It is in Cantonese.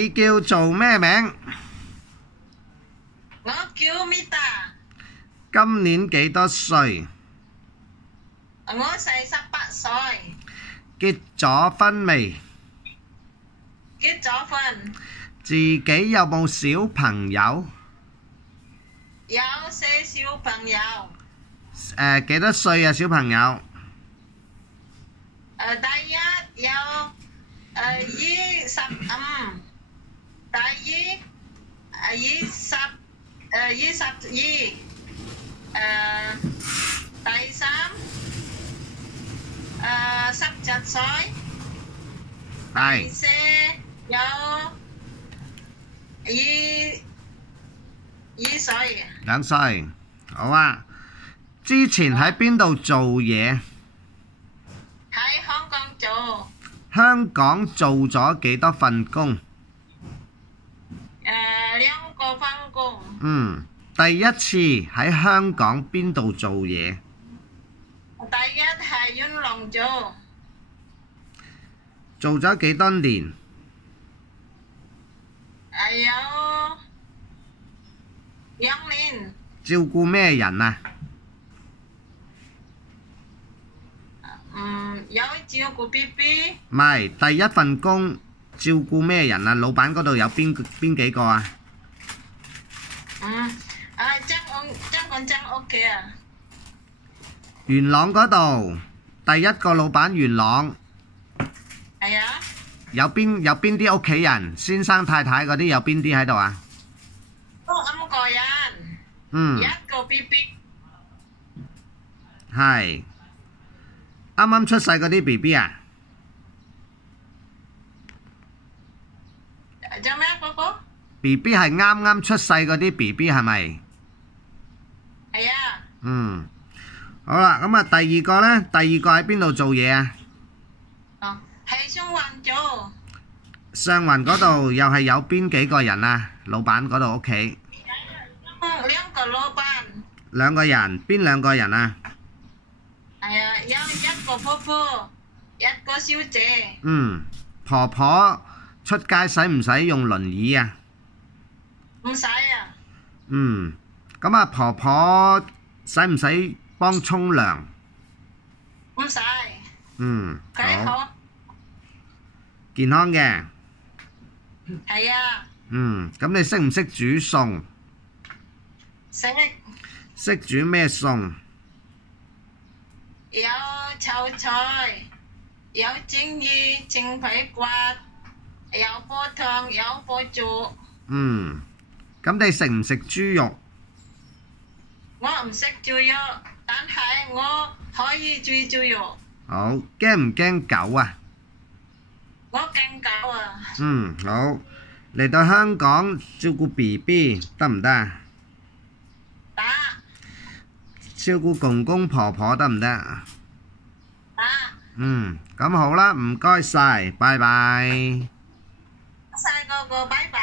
你叫做咩名？我叫 Mita，今年幾多歲？我48歲，結咗婚未？結咗婚，自己有冇小朋友？有4小朋友。幾多歲啊？小朋友？第一有25，第二22，第三17歲，第四有2歲。2歲。好啊。之前喺邊度做嘢？喺香港做。香港做咗幾多份工？ 2個份工。第一次喺香港邊度做嘢？第一係元朗做。做咗幾多年？有2年。照顧咩人啊？有照顧 BB。唔係，第一份工照顧咩人啊？老闆嗰度有邊幾個啊？將屋企啊。元朗嗰度第一個老闆元朗。係啊。有邊啲屋企人？先生太太嗰啲有邊啲喺度啊？都5個人。1個 BB。係。啱啱出世嗰啲 BB 啊？做咩嗰個 ？BB 係啱啱出世嗰啲 BB 係咪？係啊。好啦，咁啊第二個呢？第二個喺邊度做嘢啊？喺上環做。上環嗰度又係有邊幾個人啊？老闆嗰度屋企2個老闆。2個人，邊2個人啊？係啊，有1個婆婆，1個小姐。婆婆出街使唔使用輪椅啊？唔使啊。咁啊婆婆使唔使幫沖涼？唔使。佢好。好。健康嘅。係啊。咁你識唔識煮餸？識。識煮咩餸？有炒菜，有蒸魚、蒸排骨，有煲湯，有煲粥。咁你食唔食豬肉？我唔識煮肉，但係我可以煮豬肉。好，驚唔驚狗啊？我驚狗啊。好。嚟到香港照顧 BB 得唔得啊？得。照顧公公婆婆得唔得？得。咁好啦，唔該晒，拜拜。細哥哥，拜拜。